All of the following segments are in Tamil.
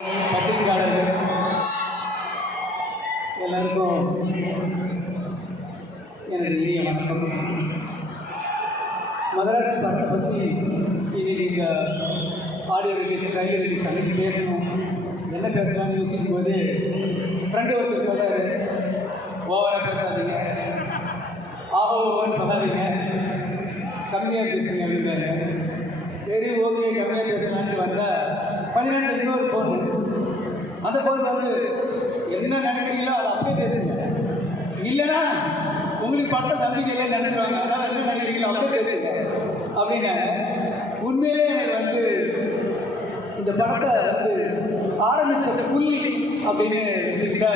பத்திரிகையாளர்கள் எல்லாருக்கும் எனக்கு இனிய வணக்கம். மதராசி படத்தை பற்றி இனி நீங்கள் ஆடியோ ரிலீஸ் ட்ரைலர் ரிலீஸ் அன்றைக்கி பேசணும். என்ன பேசலாம்னு யோசிக்கும் போது ஃப்ரெண்டு ஒருத்தர் சொல்கிறாரு, ஓவராக பேசாதீங்க, ஆகோன்னு சொல்லாதீங்க, கம்மியாக பேசுங்க அப்படின்னாங்க. சரி ஓகே கம்மியாக பேசலான்ட்டு வந்தால் கொஞ்ச நேரத்தில் இன்னொரு ஃபோன். அந்த ஃபோன் வந்து என்ன நினைக்கிறீங்களோ அதை அப்படியே பேசுங்க, இல்லைன்னா உங்களுக்கு பட்டம் தம்பிக்கையிலே நினச்சிடுவாங்க, அதனால் என்ன நினைக்கிறீங்களோ அப்படியே பேசுங்க அப்படின்னாங்க. உண்மையிலே எனக்கு வந்து இந்த படத்தை வந்து ஆரம்பித்த புள்ளி அப்படின்னு இதுக்கிட்ட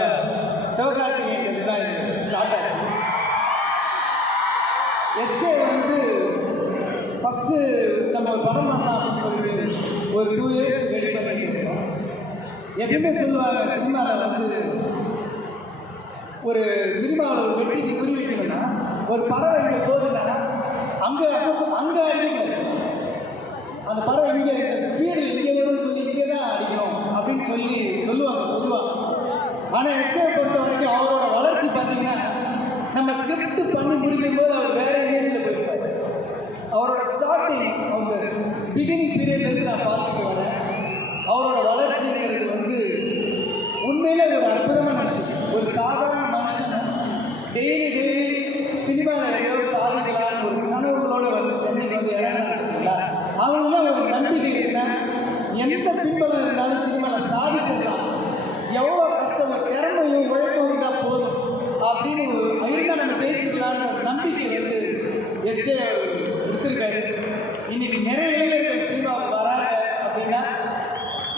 சிவகார்த்திகேயன் தான் ஸ்டார்ட் ஆச்சு. எஸ்கே வந்து ஃபஸ்ட்டு நம்ம ஒரு படம் பண்ணலாம் அப்படின்னு சொல்லிட்டு ஒரு 2 years ரெடி பண்ணிட்டு இருக்கோம். எப்பயுமே சொல்லுவாங்க, சினிமாவில் வந்து ஒரு சினிமாவில் ஒரு வெற்றிக்கு குறி வைக்கணும்னா ஒரு பறவை இங்கே போகுதுன்னா அங்கே அடிங்க, அந்த பறவை இங்கே ஸ்பீடு இங்கே வரும்னு சொல்லி இங்கே தான் அடிக்கணும் அப்படின்னு சொல்லுவாங்க. ஆனால் எஸ்கே பொறுத்த வரைக்கும் அவரோட வளர்ச்சி பார்த்தீங்கன்னா நம்ம ஸ்கிரிப்ட் பண்ணி முடிக்கும் போது அவர் வேற ஏஜில் போயிருப்பார். அவரோட ஸ்டார்டிங் அவங்க பிகினிங் பீரியட்லேருந்து நான் பார்த்துட்டு வரேன். அவரோட வளர்ச்சிங்கிறது வந்து உண்மையிலே ஒரு அற்புதமான விஷயம். ஒரு சாதாரண மனுஷன் டெய்லி சினிமாவில் ஏதோ சாதிக்கலான்னு ஒரு கனவுகளோடு வந்து சென்னைக்கு வந்து இறங்கினா அவங்களாம் ஒரு நம்பிக்கை என்ன, எந்த பின்பலம் இருந்தாலும் சினிமாவில் சாதிச்சிடலாம், எவ்வளோ கஷ்டம் திறமையும் உழைப்பும் இருந்தால் போதும் அப்படின்னு இருந்தால் நம்ம ஜெயிச்சுக்கலான்னு ஒரு நம்பிக்கை வந்து எஸ்கே கொடுத்துருக்காரு. இன்னைக்கு நிறைய இளைஞர்கள் சினிமாவுக்கு வராங்க அப்படின்னா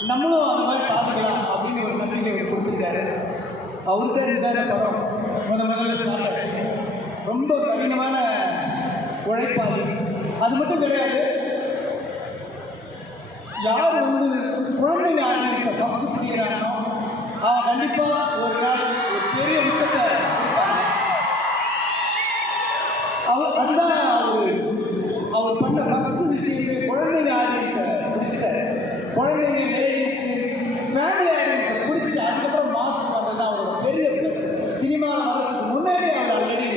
நம்மளும் அந்த மாதிரி சாதிக்கலாம் அப்படின்னு ஒரு நம்பிக்கை கொடுத்துருக்காரு. அவருக்கு இருந்தால் படம் முதல்ல ஸ்டார்ட் ஆச்சு. ரொம்ப கடினமான உழைப்பாளி. அது மட்டும் கிடையாது, யார் வந்து குழந்தைங்க ஆடியன்ஸை ஃபஸ்ட்டு பிடிக்கிறானோ அவன் கண்டிப்பாக ஒரு நாள் ஒரு பெரிய உச்சத்தை கொடுப்பாங்க. அதுதான் அவர் பண்ண ஃபஸ்ட்டு விஷயமே குழந்தைங்க ஆடியன்ஸை பிடிச்சிட்டாரு. குழந்தைங்க, லேடிஸு, ஃபேமிலி ஆடியன்ஸை பிடிச்சிட்டு அதுக்கப்புறம் மாசுக்கு வந்தது தான் அவரோட பெரிய ப்ளஸ். சினிமாவில் வர்றதுக்கு முன்னாடி அவர் ஆல்ரெடி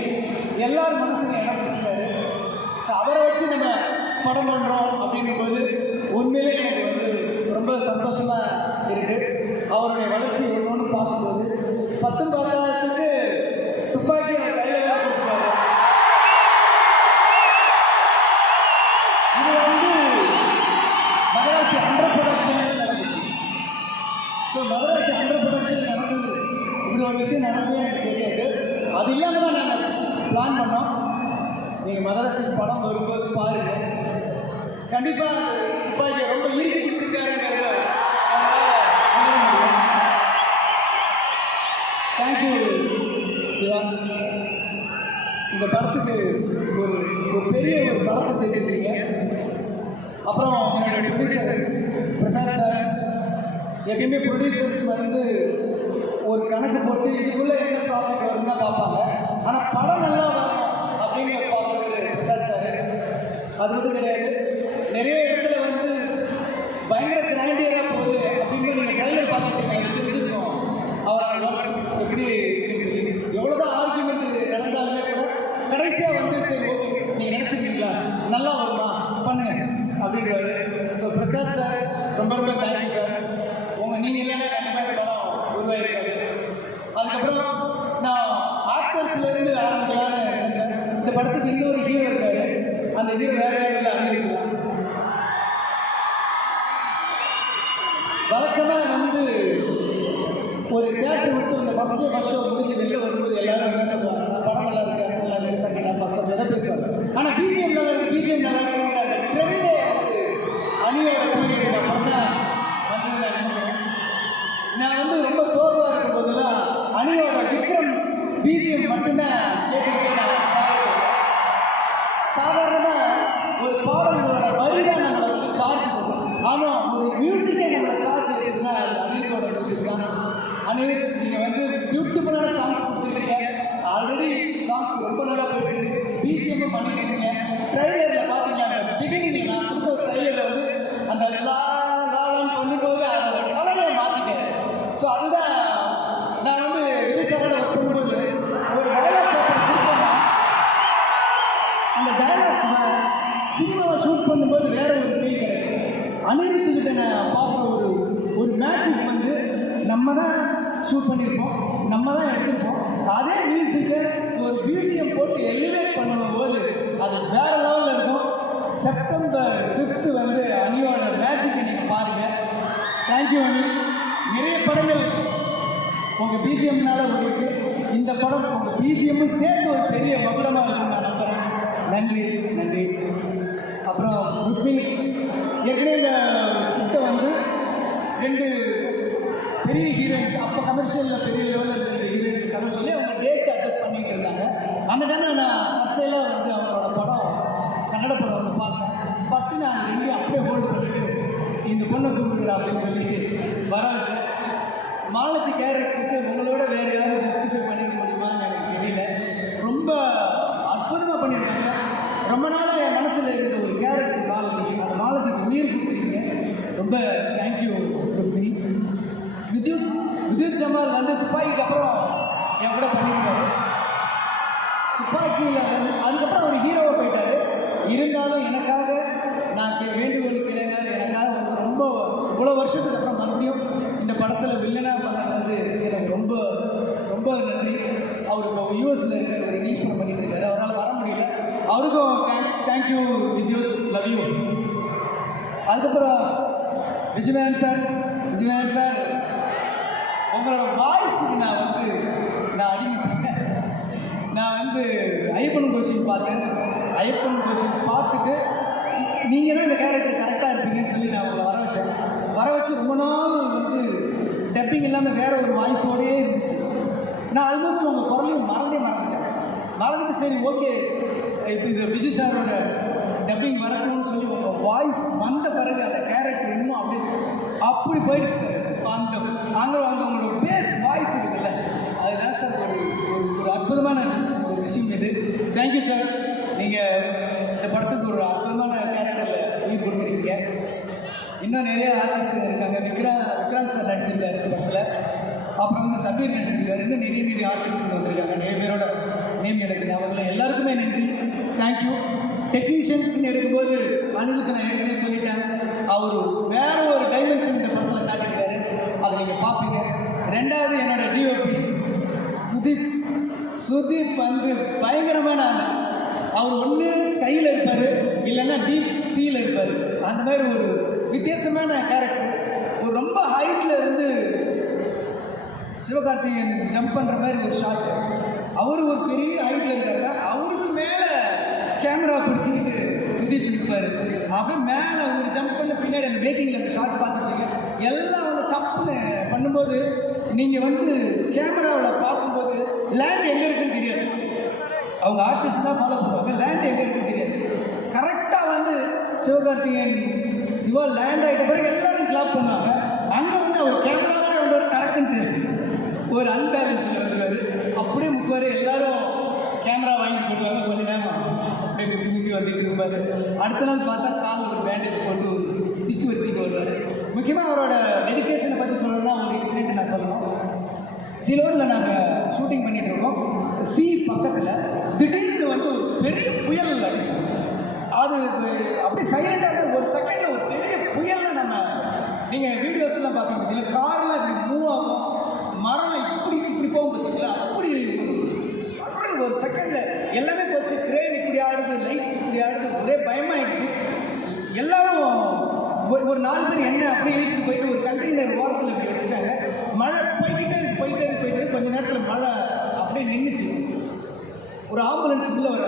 எல்லாரும் மனசுக்கு இடம் பிடிச்சிட்டாரு. ஸோ அவரை வச்சு நம்ம படம் பண்ணுறோம் அப்படிங்கும்போது உண்மையிலே எனக்கு வந்து ரொம்ப சந்தோஷமாக இருக்குது. அவருடைய வளர்ச்சி ஒன்று பார்க்கும்போது 19 துப்பாக்கி அவர் கையில் தான் கொடுத்துருக்காரு. இது வந்து மதராசி அண்டர் ப்ரொடக்ஷன் நடந்துச்சு. ஸோ மதராசி அண்டர் ப்ரொடக்ஷன் நடந்தது, இப்படி ஒரு விஷயம் நடந்தது எனக்கு தெரியாது. அது இல்லாமல் தான் நாங்கள் பிளான் பண்ணோம். நீங்கள் மதராசி படம் வரும்போது பாருங்கள், கண்டிப்பாக துப்பாக்கியை ரொம்ப ஈஸி பிடிச்சிருக்காருங்கிறத தேங்க்யூ சிவா. இந்த படத்துக்கு ஒரு பெரிய ஒரு படத்தை செஞ்சுருக்கீங்க. அப்புறம் என்னுடைய ப்ரொடியூசர் பிரசாத் சார், எப்பயுமே ப்ரொடியூசர்ஸ் வந்து ஒரு கணக்கு போட்டு இதுக்குள்ளே என்ன ப்ராஃபிட் வரும்னு தான் பார்ப்பாங்க. ஆனால் படம் நல்லா வரும் அப்படின்னு பார்க்குறது பிரசாத் சார். அது மட்டும் கிடையாது, நிறைய இடத்துல வந்து பயங்கர கிராண்டியராக போகுது அப்படின்னு நீங்கள் ட்ரைலர் பார்த்துருக்கீங்க, இது தெரிஞ்சுக்கணும். அவரோட ஒர்க் எப்படி சொல்லி எவ்வளோதான் ஆர்குமெண்ட் நடந்தாலுமே கூட கடைசியாக வந்து சரி ஓகே நீங்கள் நினச்சிச்சிங்களா நல்லா வருமா பண்ணுங்க அப்படின்றாரு. ஸோ பிரசாத் சார் ரொம்ப தேங்க்யூ சார். நீங்கள் இல்லைன்னா கண்டிப்பாக இந்த படம் உருவாயிருக்காது. அதுக்கப்புறம் நான் ஆக்டர்ஸ்லேருந்து ஆரம்பிக்கலான்னு நினச்சேன். இந்த படத்துக்கு இன்னொரு ஹீரோ இருக்காரு, அந்த ஹீரோ வேற யாரும் அறிவிக்கலாம். வழக்கமாக வந்து ஒரு தேட்டர் விட்டு இந்த ஃபஸ்ட்டு ஷோ முடிஞ்சு வெளில வரும்போது எல்லாரும் என்ன சொல்லுவாங்க, படம் நல்லா இருக்கு, நல்லா இருக்கு, செகண்ட் ஃபஸ்ட் எதாவது பேசுவாங்க. ஆனால் பிஜிஎம் நல்லா இருக்குங்கிற அந்த ட்ரெண்டே வந்து அணியோட போய் நான் படம் தான் வந்து நான் நினைக்கிறேன். நான் வந்து ரொம்ப சோர்வாக இருக்கும் போதெல்லாம் அணியோட விக்ரம் பிஜிஎம் மட்டும்தான் கேட்டுக்கிட்டே நான் சாதாரணமாக ஒரு பாடல்களோட வரி தான் நம்மளை வந்து சார்ஜ் பண்ணும். ஆனால் ஒரு மியூசிக்கே நம்மளை சார்ஜ் இருக்குதுன்னா அது அனிலோட மியூசிக் தான். அனில் நீங்கள் வந்து பியூட்டிஃபுல்லான சாங்ஸ் கொடுத்துருக்கீங்க. ஆல்ரெடி சாங்ஸ் ரொம்ப நல்லா போயிட்டு இருக்கு, பிஜிஎம்மும் பண்ணிட்டு இருக்கீங்க. ட்ரைலரில் பார்த்தீங்கன்னா பிகினிங் நான் கொடுத்த ஒரு ட்ரைலரில் வந்து அந்த லான்னு பண்ணும்போது அதோட கலரை மாற்றி நம்ம தான் ஷூட் பண்ணியிருப்போம், நம்ம தான் எடுத்திருப்போம். அதே மியூசிக்கை ஒரு பிஜிஎம் போட்டு எலிவேட் பண்ணும்போது அது வேற லெவலில் இருக்கும். செப்டம்பர் 5 வந்து அனியோட மேஜிக்கை நீங்கள் பாருங்கள். தேங்க்யூ அனி. நிறைய படங்கள் உங்கள் பிஜிஎம்னால ஓடிருக்கு. இந்த படம் உங்கள் பிஜிஎம்மும் சேர்த்து ஒரு பெரிய மகுடமாக இருக்குன்னு நான் நம்புகிறேன். நன்றி நன்றி. அப்புறம் ருக்மிணி, ஏற்கனவே இந்த ஸ்கிரிப்டை வந்து 2 பெரிய ஹீரோயின், அப்போ கமர்ஷியலில் பெரிய லெவலில் 2 ஹீரோயின் கதை சொல்லி அவங்க டேட் அட்ஜஸ்ட் பண்ணிட்டு இருந்தாங்க. அந்த டைமில் நான் தற்செயலாக வந்து அவங்களோட படம், கன்னட படம் வந்து பார்த்தேன். பட்டு நான் 2 அப்படியே ஹோல்டு பண்ணிட்டு இந்த பொண்ணை கூப்பிடுறா அப்படின்னு சொல்லிட்டு வர வச்சேன். மாலதி கேரக்டருக்கு உங்களோட வேறு யாரும் ஜஸ்டிஃபை பண்ணிக்க முடியுமான்னு எனக்கு தெரியல. ரொம்ப அற்புதமாக பண்ணியிருக்காங்க. ரொம்ப நாளாக என் மனசில் இருந்த ஒரு கேரக்டர் மாலதி. அந்த மாலதிக்கு உயிர் கொடுக்குறீங்க. ரொம்ப தேங்க்யூ ருக்மிணி. வித்யுத் ஜமால் வந்து துப்பாக்கிக்கு அப்புறம் என் கூட பண்ணியிருக்காரு. துப்பாக்கியில் வந்து அதுக்கப்புறம் ஒரு ஹீரோவை போயிட்டார். இருந்தாலும் எனக்காக நான் வேண்டுகோளுக்கு எனக்காக வந்து ரொம்ப இவ்வளோ வருஷத்துக்கு அப்புறம் மறுபடியும் இந்த படத்தில் வில்லனாக பண்ணது வந்து எனக்கு ரொம்ப ரொம்ப நன்றி. அவர் இப்போ யூஎஸில் இருக்கார், ஒரு இங்கிலீஷ் படம் பண்ணிட்டு இருக்காரு. அவரால் வர முடியல. அவருக்கும் தேங்க்யூ வித்யுத், லவ் யூ. அதுக்கப்புறம் விஜயநாதன் சார் உங்களோட வாய்ஸுக்கு நான் அடிமை செய்யேன். நான் வந்து ஐயப்பன் கோஷிங் பார்த்தேன். ஐயப்பன் கோஷிங் பார்த்துட்டு நீங்கள் தான் இந்த கேரக்டர் கரெக்டாக இருப்பீங்கன்னு சொல்லி நான் உங்களை வர வச்சு ரொம்ப நாள் வந்து டப்பிங் இல்லாமல் வேறு ஒரு வாய்ஸோடையே இருந்துச்சு. நான் ஆல்மோஸ்ட் உங்கள் குரலையும் மறந்துட்டு சரி ஓகே இப்போ இந்த விஜய் சாரோட டப்பிங் வரணும்னு சொல்லி உங்கள் வாய்ஸ் வந்த பிறகு அந்த கேரக்டர் இன்னும் அப்படி போயிடுச்சு சார். அங்கே உங்களோட பேஸ் வாய்ஸ் இருக்குல்ல, அதுதான் சார் ஒரு அற்புதமான ஒரு விஷயம் இது. Thank you sir. நீங்கள் இந்த படத்துக்கு ஒரு அற்புதமான கேரக்டரில் உயிர் கொடுத்துருக்கீங்க. இன்னும் நிறைய ஆர்டிஸ்ட் இருக்காங்க. விக்ராந்த் சார் நடிச்சிருக்காரு இந்த படத்தில். அப்புறம் வந்து சபீர் நடிச்சிருக்காரு. இன்னும் நிறைய ஆர்டிஸ்ட் வந்திருக்காங்க. நிறைய பேரோட நேம் எனக்கு ஞாபகம். எல்லாருக்குமே நன்றி, தேங்க்யூ. டெக்னீஷியன்ஸ்ன்னு எடுக்கும்போது அனிருத் நான் ஏற்கனவே சொல்லிட்டேன். அவர் வேற ஒரு டைமென்ஷன் இந்த படத்தில் காட்டியிருக்காரு. அதை நீங்கள் பார்ப்பீங்க. 2வது என்னோட டிஓபி சுதீப் வந்து பயங்கரமான ஆள். அவர் ஒன்று ஸ்கையில் இருப்பார், இல்லைன்னா டீப் சீயில் இருப்பார். அந்த மாதிரி ஒரு வித்தியாசமான கேரக்டர். ஒரு ரொம்ப ஹைட்டில் இருந்து சிவகார்த்திகேயன் ஜம்ப் பண்ணுற மாதிரி ஒரு ஷாட். அவர் ஒரு பெரிய ஹைட்டில் இருக்காங்க. அவருக்கு மேலே கேமரா பிடிச்சிக்கிட்டு சுதீப் நிற்பார். அப்படியே மேலே ஒரு ஜம்ப் பண்ண பின்னாடி அந்த மேக்கிங்கில் அந்த ஷாட் பார்த்துருக்கீங்க. எல்லாம் வந்து தப்புன்னு பண்ணும்போது நீங்கள் வந்து கேமராவில் பார்க்கும்போது லேண்ட் எங்கே இருக்குன்னு தெரியாது. அவங்க ஆர்டிஸ்ட் தான் ஃபாலோ பண்ணுவாங்க. லேண்ட் எங்கே இருக்குன்னு தெரியாது. கரெக்டாக வந்து சிவா லேண்ட் ஆகிட்ட பிறகு எல்லாரும் கிளாப் பண்ணுவாங்க. அங்கே வந்து அவர் கேமராவே வந்து ஒரு கடக்குன்ட்டு ஒரு அன்பேலன்ஸில் வந்துடுவார். அப்படியே முக்குவார். எல்லாரும் கேமரா வாங்கி போட்டுவாங்க. கொஞ்சம் நேரம் அப்படியே முக்கி வந்துட்டு இருப்பார். அடுத்த நாள் பார்த்தா காலில் ஒரு பேண்டேஜ் போட்டு ஸ்டிக் வச்சுட்டு வருவார். முக்கியமாக அவரோட டெடிக்கேஷனை பற்றி சொல்லணும்னா ஒரு இன்சிடென்ட் நான் சொல்லணும். சிலோரில் நாங்கள் ஷூட்டிங் பண்ணிகிட்டு இருக்கோம். சி பக்கத்தில் திடீர்னு வந்து ஒரு பெரிய புயல் அடிச்சு, அது அப்படியே சைலண்டாக ஒரு செகண்டில் ஒரு பெரிய புயலில் நீங்கள் வீடியோஸ்லாம் பார்ப்பீங்க. இல்லை கார்லாம் இப்படி மூவ் ஆகும், மரம் இப்படி போகும் பார்த்தீங்களா, அப்படி ஒரு செகண்டில் எல்லாமே போச்சு. க்ரேன் இப்படி ஆடுது, லைட்ஸ் இப்படி ஆடுது, ஒரே பயமாகிடுச்சு. எல்லாரும் ஒரு 4 பேர் என்ன அப்படியே இழுத்துட்டு போயிட்டு ஒரு கண்டெய்னர் ஓரத்தில் இப்படி வச்சுட்டாங்க. மழை போய்கிட்டே இருக்கு. கொஞ்சம் நேரத்தில் மழை அப்படியே நின்றுச்சு. ஒரு ஆம்புலன்ஸ் உள்ளே வர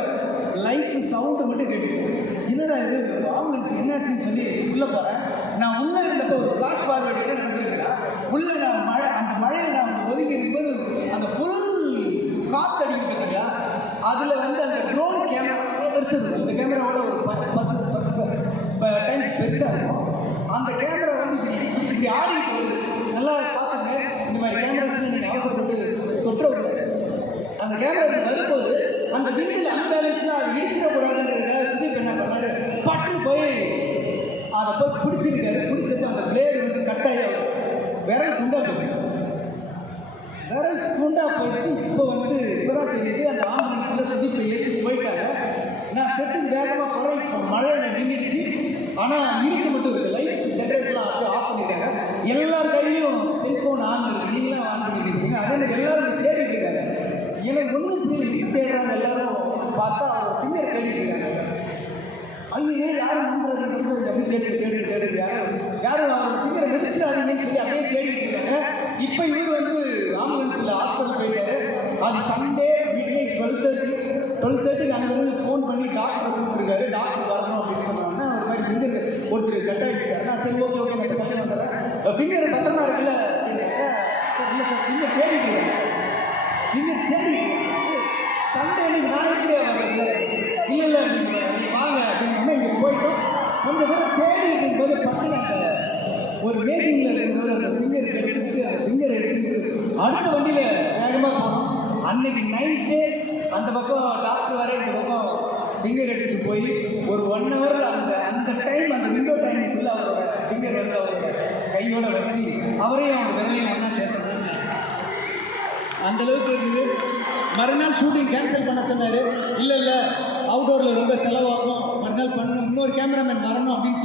லைட்ஸு சவுண்டு மட்டும் கேட்டுச்சு. என்னடா இது ஆம்புலன்ஸ் என்னாச்சுன்னு சொல்லி உள்ளே போகிறேன். நான் உள்ளே இருந்தப்போ ஒரு ஃப்ளாஷ் ஃபார்வர்டு என்ன நடந்துருக்கேன்னா, உள்ளே நான் அந்த மழையில் நான் ஒதுங்கி இருக்கும்போது அந்த ஃபுல் காற்று அடிக்கிறது பார்த்தீங்களா, அதில் வந்து அந்த ட்ரோன் கேமரா பெருசு இருக்கும். அந்த கேமராவோட ஒரு 10 டைம்ஸ் பெருசாக இருக்கும். அந்த கேமரா வந்து இப்படி ஆடிட்டு வருது. நல்லா பார்த்துங்க, இந்த மாதிரி கேமராஸில் நீங்கள் அவசரப்பட்டு தொற்ற விடுறாங்க. அந்த கேமரா வரும்போது அந்த விண்டில் அன்பேலன்ஸ்லாம் அது இடிச்சிடக்கூடாதுன்றதுக்காக சுதீப் என்ன பண்ணாரு, பட்டு போய் அதை போய் பிடிச்சிச்சு. அந்த பிளேடு வந்து கட்டாயி விரல் துண்டாக போயிடுச்சு. இப்போ தான் தெரியுது அந்த ஆம்புலன்ஸில் சுதீப் ஏற்றி போயிட்டாங்க. நான் செட்டுக்கு வேகமாக போகிறேன். இப்போ மழை நின்றுடுச்சு. ஆனால் இருக்கு மட்டும் இருக்குது. லைட்ஸ் ஜென்ரேட்டர்லாம் அப்படியே ஆஃப் பண்ணிட்டாங்க. எல்லார் கையிலையும் செல்ஃபோன் ஆன் இருக்குது. பண்ணியிருக்கீங்க. அதே மாதிரி எல்லாரும் தேடிட்டு இருக்காங்க. எனக்கு ஒன்றும் புரியல, தேடுறாங்க எல்லாரும். பார்த்தா அவர் ஃபிங்கர் தேடிட்டு இருக்காங்க. ஐயோ யாரும் நம்புறது அப்படி தேடுது யாரும் அவர் ஃபிங்கரை மிதிச்சிடாதீங்கன்னு சொல்லி அப்படியே தேடிட்டு இருக்காங்க. இப்போ இவர் வந்து ஆம்புலன்ஸில் ஹாஸ்பிட்டல் போயிட்டாரு. அது சண்டே மிட்நைட் 12:30 அங்கேருந்து ஃபோன் பண்ணி டாக்டர் கூப்பிட்டுருக்காரு. டாக்டர் வரணும் அப்படின்னு சொன்னாங்கன்னா ஒரு மாதிரி ஃபிங்கர் ஒருத்தர் கட் ஆகிடுச்சு. நான் சரி ஓகே நான் கட்டாயம் வந்துடுறேன். ஃபிங்கர் பத்திரமா இருக்குல்ல சார்? இல்லை சார், ஃபிங்கர் தேடிட்டு இருக்கேன் சார். ஃபிங்கர் தேடிட்டு சண்டே நாளைக்கு வர்றது இல்லை நீங்கள் வாங்க அப்படின்னு இங்கே போயிட்டோம். கொஞ்சம் தூரம் தேடிட்டு இருக்கும்போது பக்கத்தில் ஒரு வெயிட்டிங்கில் இருந்தவர் அந்த ஃபிங்கர் எடுத்துக்கிட்டு அந்த ஃபிங்கர் எடுத்துக்கிட்டு அடுத்த வண்டியில் வேகமாக போனோம். அன்னைக்கு நைட்டே அந்த பக்கம் டாக்டர் வர இந்த பக்கம் ஃபிங்கர் எடுத்துகிட்டு போய் ஒரு 1 ஹவரில் அந்த டைம் அந்த விண்டோ டைமுக்குள்ளே அவரோட ஃபிங்கர் வந்து அவரோட கையோட வச்சு அவரையும் அவங்க விரலையும் ஒன்றா சேர்த்துனாங்க. அந்தளவுக்கு இருக்குது. மறுநாள் ஷூட்டிங் கேன்சல் பண்ண சொன்னார். இல்லை அவுட்டோரில் ரொம்ப செலவாகும், மறுநாள் பண்ணணும், இன்னொரு கேமராமேன் வரணும் அப்படின்னு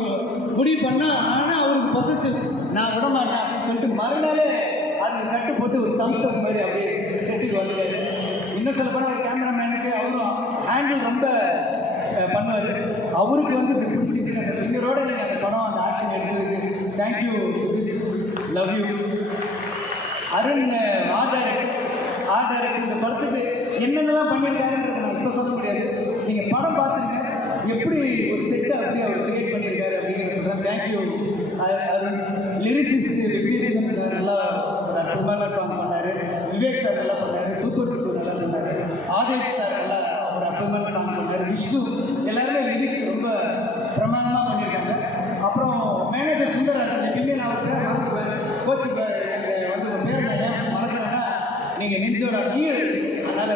முடிவு பண்ணால். ஆனால் அவருக்கு பொசசிவ், நான் விட மாட்டேன் அப்படின்னு சொல்லிட்டு மறுநாளே அது கட்டு போட்டு ஒரு தம்ஸ்அப் மாதிரி அப்படியே செட்டுக்கு வந்துடுறாரு. இன்னும் சொல்ல போனால் ஒரு கேமராமேனுக்கு அவரும் ஹேண்டில் ரொம்ப பண்ணுவார். அவருக்கு வந்து இது பிடிச்சிருக்கு. அந்த ஃபிங்கரோட நீங்கள் அந்த படம் அந்த ஆக்ஷன் எடுத்ததுக்கு thank you, love you. Arun order இந்த படத்துக்கு என்னென்னலாம் பண்ணியிருக்காருன்றது நான் இப்போ சொல்ல முடியாது. நீங்கள் படம் பார்த்துருங்க, எப்படி ஒரு செட்டை அப்படி அவர் கிரியேட் பண்ணியிருக்காரு அப்படிங்கிற சொல்கிறேன். தேங்க்யூ அருண். லிரிக்ஸிஸ்ட் விக்னேஷன் சார் நல்லா ட்ரூமேனர் சாங் பண்ணார். விவேக் சார் நல்லா பண்ணார். சூப்பர் சிஸ்டர் நல்லா பண்ணார். ஆதேஷ் சார் நல்லா ஒரு ட்ரூமேனர் சாங் பண்ணார். விஷ்ணு எல்லாருமே லிரிக்ஸ் ரொம்ப பிரமாதமாக பண்ணியிருக்காங்க. அப்புறம் மேனேஜர் சுந்தரராஜன், எப்பயுமே நான் ஒரு பேர் மறந்துடுவேன், கோச்சிங் சார் வந்து ஒரு பேர் மறந்துடுவேன்னா நீங்கள் நெஞ்சோட கீழ், அதனால்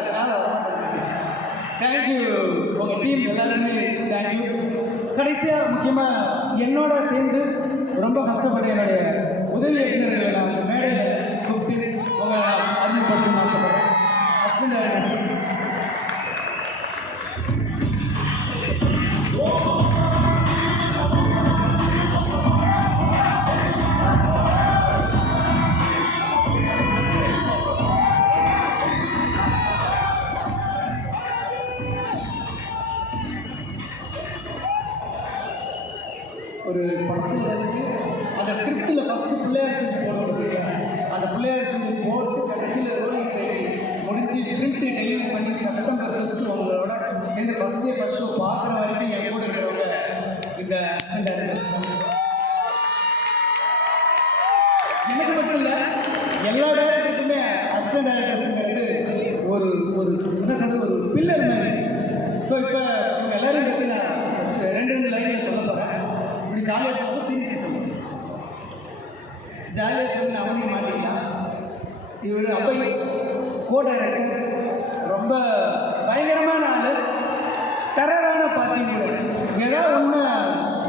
தேங்க்யூ. உங்கள் டீம் எல்லாருமே தேங்க்யூ. கடைசியாக முக்கியமாக என்னோட சேர்ந்து ரொம்ப கஷ்டப்பட்ட என்னுடைய உதவி இயக்குநர்களை நான் அந்த மேடையில் கூப்பிட்டு உங்களை அறிமுகப்படுத்தணும்னு ஆசைப்படுறேன். ஹஸ்பண்ட் ஒரு படத்தில் இருந்து அந்த ஸ்கிரிப்டில் ஃபஸ்ட்டு பிள்ளையார் சூசி போடுறது, அந்த பிள்ளையார் சூசி போட்டு கடைசியில் ரோலிங் ரைட்டிங் முடிஞ்சு பிரிண்ட் டெலிவரி பண்ணி செப்டம்பர் 5 உங்களோட சேர்ந்து ஃபஸ்ட் ஷோ பார்க்குற வரைக்கும் என் கூட இருக்கிறவங்க இந்த அசிஸ்டன்ட் டைரக்டர்ஸ். எனக்கு மட்டும் இல்லை, எல்லா டைரக்டருக்குமே அசிஸ்டன்ட் டைரக்டர்ஸுங்கிறது ஒரு ஒரு என்ன சொல்கிறது, ஒரு பில்லர் மாதிரி. ஸோ இப்போ இவங்க எல்லோரும் பற்றி நான் 2 லைனில் சொல்ல போகிறேன். இப்படி ஜாலியாக சொல்லுவோம், சீரியஸாக சொல்லுவோம். ஜாலியாக சொல்லி அவனையும் மாட்டிக்கலாம். இவர் அப்போ கோ-டைரக்டர், ரொம்ப பயங்கரமான ஆள், டெரரான பார்ட்டிங்கிறார். ஏதாவது ஒன்று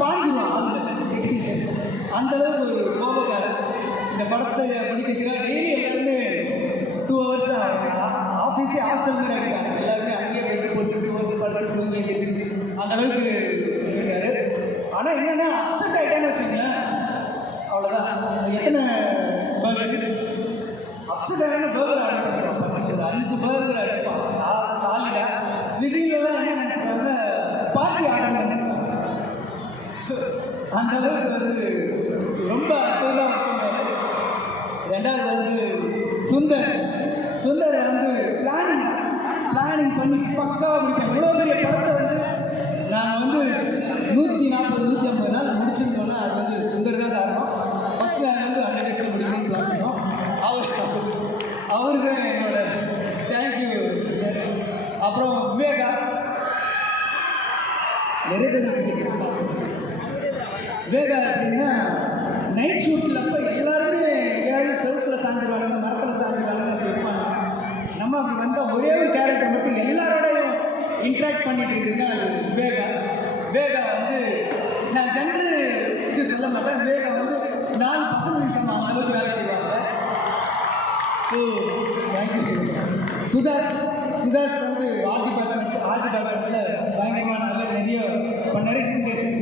பாஞ்சுவான் அதில் எக்ஸிபிஷன். அந்தளவுக்கு ஒரு கோபக்காரர். இந்த படத்தை படிக்கிறதுக்காக டெய்லி எல்லாருமே 2 ஹவர்ஸ் ஆஃபீஸே ஹாஸ்டல் மாதிரி இருக்காங்க. எல்லாருமே அங்கேயே போய்ட்டு போட்டு 2 ஹவர்ஸ் படத்துக்கு தூங்கி எழுந்திரிச்சு அந்த அளவுக்கு இருக்காரு. ஆனால் என்னென்னா அப்செட் ஆகிட்டேன்னு வச்சுங்களேன், அவ்வளோதான். எத்தனை பர்கர் அப்செட் ஆகினா பர்கர் ஆர்டர் பண்ணுறோம். 5 பர்கர் அடிப்பான் சாலிடாக. ஸ்விக்கிலலாம் என்ன நினச்சிட்டாங்க, பார்ட்டி ஆர்டர் நினச்சிட்டாங்க. அந்த அளவுக்கு வந்து ரொம்ப அற்புதமாக இருக்கும்போது. 2வது வந்து சுந்தர் வந்து பிளானிங் பண்ணி பக்காவாக முடிப்பேன். இவ்வளோ பெரிய படத்தை வந்து நாங்கள் வந்து 140-150 நாள் முடிச்சிருந்தோன்னா அது வந்து சுந்தர் தான் காரணம். ஃபஸ்ட்டு நாங்கள் வந்து 100 days முடிக்கணும்னு பிளான் பண்ணோம். அவருக்கு என்னோட தேங்க்யூ சுந்தர். அப்புறம் விவேகா நிறைய விவேகா அப்படின்னா நைட் ஷூட்டில் அப்போ எல்லாருமே எங்கேயாவது செவுத்தில் சாஞ்சிருவாங்க, மரத்தில் சாஞ்சிருவாங்கன்னு இருப்பாங்க. நம்ம அப்படி வந்தால் ஒரே ஒரு கேரக்டர் மட்டும் எல்லாரோடையும் இன்ட்ராக்ட் பண்ணிட்டு இருக்குதுன்னா அது விவேகா வந்து நான் ஜென்ரல் இது சொல்ல மாட்டேன். விவேகா வந்து 4 பசங்க நிமிஷம் அந்த அளவுக்கு வேலை செய்வாங்க. So thank you. சுதாஸ் வந்து ஆர்ட் டிபார்ட்மெண்ட்டில் பயங்கரமான நிறைய பண்ணார்.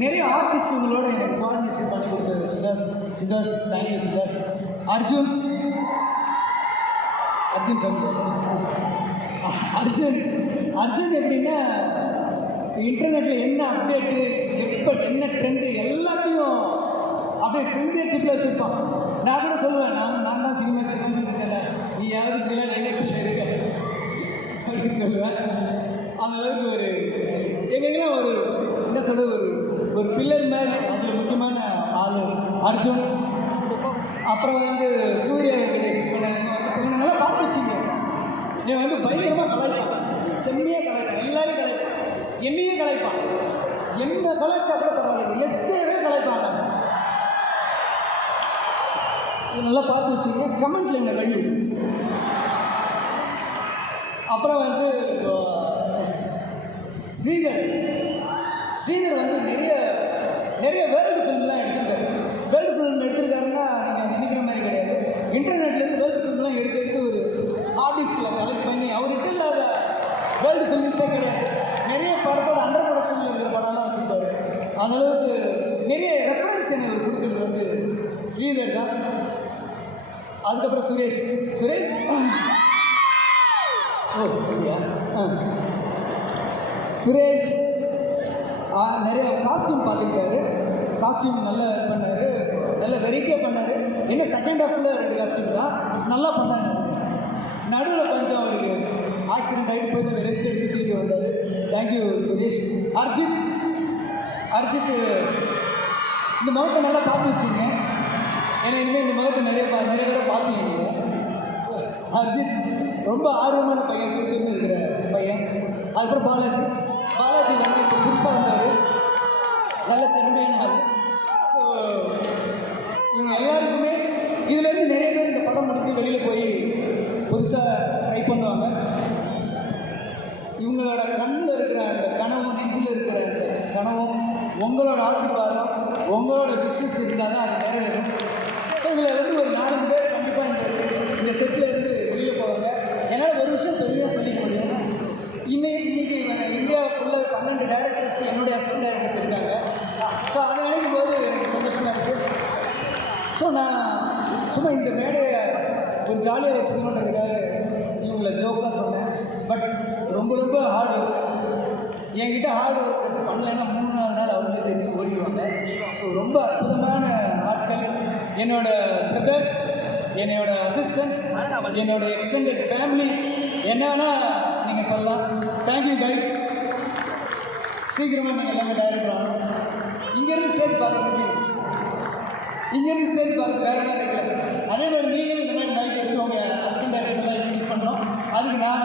நிறைய ஆர்டிஸ்ட்டுகளோட எனக்கு கோஆர்டினேஷன் பண்ணி கொடுத்தாரு சுதாஸ். தேங்க்யூ சுதாஸ். அர்ஜுன் அர்ஜுன் சொல்லுங்க. அர்ஜுன் எப்படின்னா இன்டர்நெட்டில் என்ன அப்டேட்டு, எப்போ என்ன ட்ரெண்டு எல்லாத்தையும் அப்படியே ஃபிங்கர் டிப்பில் வச்சுருப்பான். நான் கூட சொல்லுவேன், நான் தான் சினிமா இருக்கேன், நீ யாவது பிள்ளை லைனேஷன் இருக்க அப்படின்னு சொல்லுவேன். அந்த அளவுக்கு ஒரு எங்களுக்கெல்லாம் ஒரு என்ன சொல்கிறது, ஒரு பில்லர் மாதிரி. அதில் முக்கியமான ஆள் அர்ஜுன். அப்புறம் சூர்யா கணேஷ் இவங்க நல்லா பார்த்து வச்சுங்க. இவன் பயங்கரமாக கலாய்ப்பான், செம்மையாக கலாய்ப்பான், எல்லாரையும் கலாய்ப்பான், என்னையே கலாய்ப்பான். என்ன கலாய்ச்சா கூட பரவாயில்ல, எஸ்டேவே கலாய்ப்பாங்க. நல்லா பார்த்து வச்சுங்க, கமெண்ட்ல என்ன கழி. அப்புறம் ஸ்ரீதர் நிறைய வேர்ல்டு ஃபிலிம்லாம் எடுத்திருக்காரு. வேர்ல்டு ஃபிலிம் எடுத்திருக்காருன்னா நீங்கள் நினைக்கிற மாதிரி கிடையாது. இன்டர்நெட்லேருந்து வேர்ல்டு ஃபிலிம்லாம் எடுத்து ஒரு ஆர்டிஸ்டில் கலெக்ட் பண்ணி அவர்கிட்ட இல்லாத வேர்ல்டு ஃபிலிம்ஸே கிடையாது. நிறைய படத்தோட அண்டர் ப்ரொடக்ஷனில் இருக்கிற படம்லாம் வச்சுருப்பாரு. அந்தளவுக்கு நிறைய ரெஃபரன்ஸ் எனக்கு கொடுக்குறது ஸ்ரீதர் தான். அதுக்கப்புறம் சுரேஷ் சுரேஷ் நிறைய காஸ்டியூம் பார்த்துக்கிட்டாரு. காஸ்டியூம் நல்லா பண்ணார், நல்ல வெரைட்டியாக பண்ணார். என்ன செகண்ட் ஹாஃபில் 2 காஸ்டியூம் தான் நல்லா பண்ணாங்க. நடுவில் கொஞ்சம் அவருக்கு ஆக்சிடென்ட் ஆகிட்டு போய் கொஞ்சம் ரெஸ்ட் எடுத்து திரும்பி வந்தார். தேங்க்யூ சுரேஷ். அர்ஜித் இந்த முகத்தை நல்லா பார்த்து வச்சுங்க. ஏன்னா இனிமேல் இந்த முகத்தை நிறைய தடவை பார்ப்பீங்க நீங்கள். அர்ஜித் ரொம்ப ஆர்வமான பையன், திருத்தூர்னு இருக்கிற பையன். அதுக்கப்புறம் பாலாஜி இப்போ புதுசாக வந்தார், நல்ல திறமையான ஆள். ஸோ இவங்க எல்லாருக்குமே இதுலேருந்து நிறைய பேர் இந்த படம் முடித்து வெளியில் போய் புதுசாக ட்ரை பண்ணுவாங்க. இவங்களோட கண்ணில் இருக்கிற அந்த கனவும், நெஞ்சில் இருக்கிற அந்த கனவும், உங்களோட ஆசீர்வாதம், உங்களோட விஷஸ் இருந்தால் தான் அது நிறைவேறும். ஸோ இதில் ஒரு 4 பேர் கண்டிப்பாக இந்த செட்டில் இருந்து வெளியில் போவாங்க. என்னால் ஒரு விஷயம் பெருமையாக சொல்லிக்க முடியும். இன்றைக்கி இந்தியா ஃபுல்லாக 12 டைரக்டர்ஸ் என்னுடைய அசிஸ்டன்ட் டைரக்டர்ஸ் இருக்காங்க. ஸோ அதை நினைக்கும் போது எனக்கு சந்தோஷமாக இருக்குது. ஸோ நான் சும்மா இந்த மேடையை ஒரு ஜாலியாக வச்சுக்கணுன்றதுக்காக இவங்களை ஜோக்காக சொன்னேன். பட் ரொம்ப ஹார்ட் ஒர்க்கர்ஸ். என்கிட்ட ஹார்ட் ஒர்க்கர்ஸ் பண்ணலைன்னா 3ஆவது நாள் அவங்க தெரிஞ்சு ஓடிடுவாங்க. ஸோ ரொம்ப அற்புதமான ஆட்கள், என்னோடய பிரதர்ஸ், என்னோட அசிஸ்டன்ட்ஸ், என்னோட எக்ஸ்டெண்டட் ஃபேமிலி, என்னன்னா நீங்கள் சொல்லலாம். Thank you guys. சீக்கிரமாக நீங்கள் எல்லாமே டைரக்டர் ஆகணும். இங்கேருந்து ஸ்டேஜ் பார்த்துட்டு வேறு என்ன இருக்குது. அதே மாதிரி நீங்களும் இந்த மாதிரி மைக் வச்சு உங்கள் அசிஸ்டன்ட் டைரக்டர்ஸ் எல்லாம் இன்ட்ரடியூஸ் பண்ணுறோம். அதுக்கு நான்